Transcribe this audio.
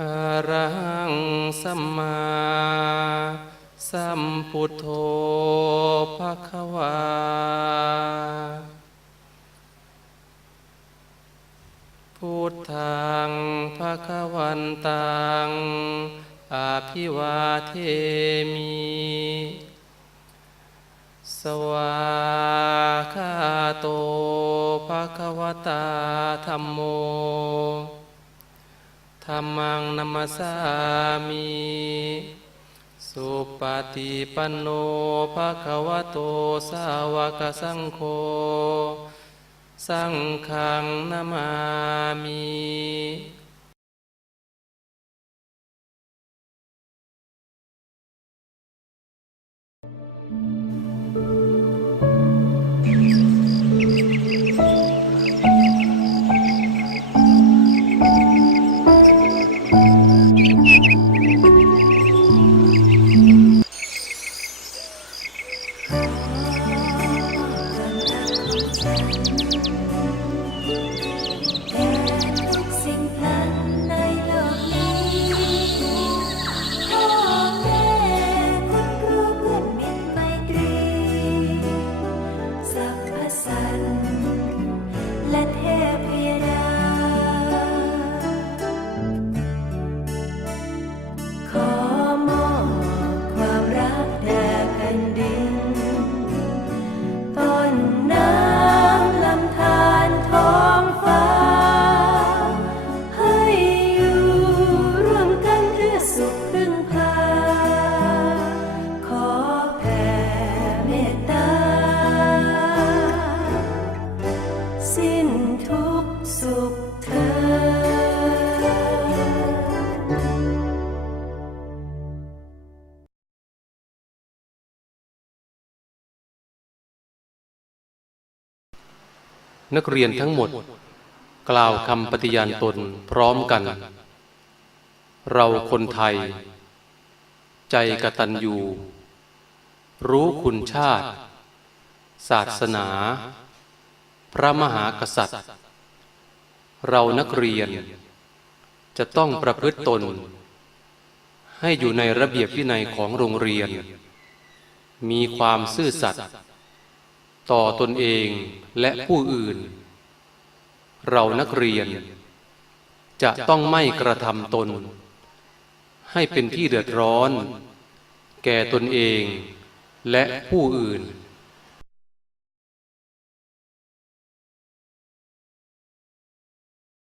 อรังสัมมาสัมพุทโธภะคะวาพุทธังภะคะวันตังอาภิวาเทมิ สวาคาโตภะคะวตาธัมโม ธรรมังนัมสสามิสุปฏิปันโนภะคะวะโตสาวกสังโฆสังฆังนามามิ นักเรียนทั้งหมด กล่าวคำปฏิญาณตนพร้อมกัน เราคนไทย ใจกตัญญูรู้คุณชาติ ศาสนา พระมหากษัตริย์ เรานักเรียน จะต้องประพฤติตน ให้อยู่ในระเบียบวินัยของโรงเรียน มีความซื่อสัตย์ ต่อตนเองและผู้อื่น เรานักเรียน จะต้องไม่กระทำตน ให้เป็นที่เดือดร้อน แก่ตนเองและผู้อื่น